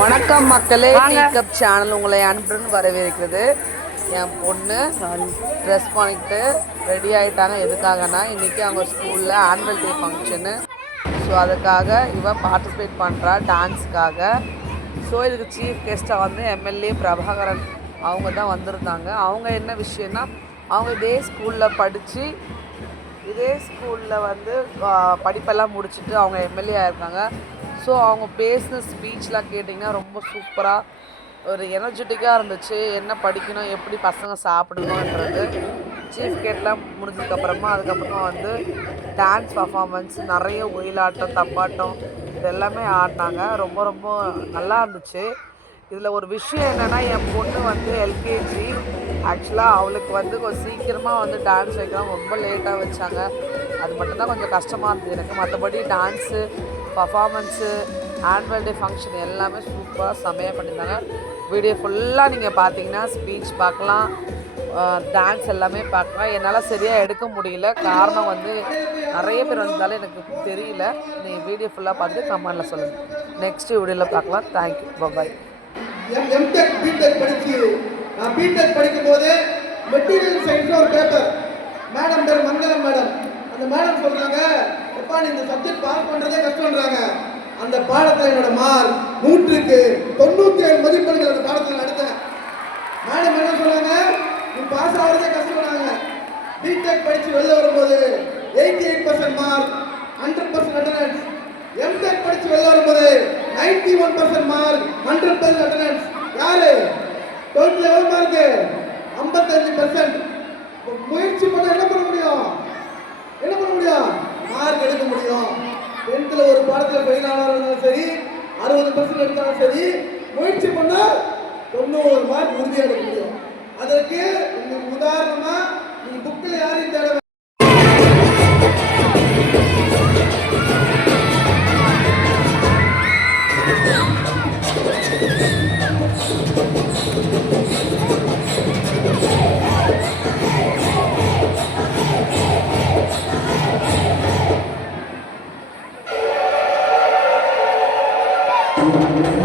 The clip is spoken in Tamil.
வணக்கம் மக்களே, டீ வாங்க. கப் சேனல் உங்களை அன்புடன் வரவேற்கிறது. என் பொண்ணு ட்ரெஸ் பண்ணிட்டு ரெடி ஆகிட்டாங்க. எதுக்காகனா இன்றைக்கி அவங்க ஸ்கூலில் ஆனுவல் டே ஃபங்க்ஷனு. ஸோ அதுக்காக இவன் பார்ட்டிசிபேட் பண்ணுறா டான்ஸுக்காக. ஸோ இதுக்கு சீஃப் கெஸ்ட்டாக வந்து எம்எல்ஏ பிரபாகரன் அவங்க தான் வந்திருந்தாங்க. அவங்க என்ன விஷயம்னா, அவங்க இதே ஸ்கூலில் படித்து இதே ஸ்கூலில் வந்து படிப்பெல்லாம் முடிச்சுட்டு அவங்க எம்எல்ஏ ஆயிருக்காங்க. ஸோ அவங்க பேசின ஸ்பீச்லாம் கேட்டிங்கன்னா ரொம்ப சூப்பராக ஒரு எனர்ஜெட்டிக்காக இருந்துச்சு. என்ன படிக்கணும், எப்படி பசங்க சாப்பிடணுன்றது சீஃப் கேட்லாம் முடிஞ்சதுக்கப்புறமா அதுக்கப்புறமா வந்து டான்ஸ் பர்ஃபார்மன்ஸ், நிறைய ஒயிலாட்டம், தப்பாட்டம் இது எல்லாமே ஆடினாங்க. ரொம்ப ரொம்ப நல்லா இருந்துச்சு. இதில் ஒரு விஷயம் என்னென்னா, என் பொண்ணு வந்து எல்கேஜி. ஆக்சுவலாக அவளுக்கு வந்து கொஞ்சம் சீக்கிரமாக வந்து டான்ஸ் வைக்கலாம், ரொம்ப லேட்டாக வச்சாங்க. அது மட்டும்தான் கொஞ்சம் கஷ்டமாக இருந்தது எனக்கு. மற்றபடி dance, performance, annual day function எல்லாமே சூப்பராக செம்மையாக பண்ணியிருந்தாங்க. வீடியோ ஃபுல்லாக நீங்கள் பார்த்தீங்கன்னா ஸ்பீச் பார்க்கலாம், டான்ஸ் எல்லாமே பார்க்கலாம். என்னால் சரியாக எடுக்க முடியல, காரணம் வந்து நிறைய பேர் வந்தாலும் எனக்கு தெரியல. நீங்கள் வீடியோ ஃபுல்லாக பார்த்துட்டு கமெண்டில் சொல்லுங்கள். நெக்ஸ்ட் வீடியோவில் பார்க்கலாம். தேங்க்யூ, பாய். எம்டெக் பிடெக் படிச்சு நான் பிடெக் படிக்கும் போது மெட்டீரியல் சயின்ஸ் ஒரு பேப்பர், மேடம் பேர் மங்களம் மேடம். அந்த மேடம் சொல்றாங்க, எப்பா நீ இந்த சப்ஜெக்ட் பாஸ் பண்றதே கஷ்டம்ன்றாங்க. அந்த பாடத்தில் என்னோட மார்க் 100க்கு 97 மதிப்பெண்கள் அந்த பாடத்தில் எடுத்தேன். மேடம் என்ன சொன்னாங்க, நீ பாஸ் ஆகிறதே கஷ்டம்னாங்க. பிடெக் படிச்சு வெளில வரும்போது 88% மார்க், 100% அட்டெண்டன்ஸ். எம்டெக் படிச்சு வெளில வரும்போது 91% மார்க், 100% அட்டெண்டன்ஸ். யாரு டோட்டல் எவ்வளவு மார்க்? 55%. முயற்சி பண்ண என்ன பண்ண முடியும்? மார்க் எடுக்க முடியும். 10th ஒரு பாடத்தில் ஃபெயில் ஆனாலும் சரி, 60% எடுத்தாலும் சரி, முயற்சி பண்ணா 90 மார்க் உறுதியாக எடுக்க முடியும். அதற்கு உதாரணமா நீ புக்கில் யாரையும் தேட Thank you.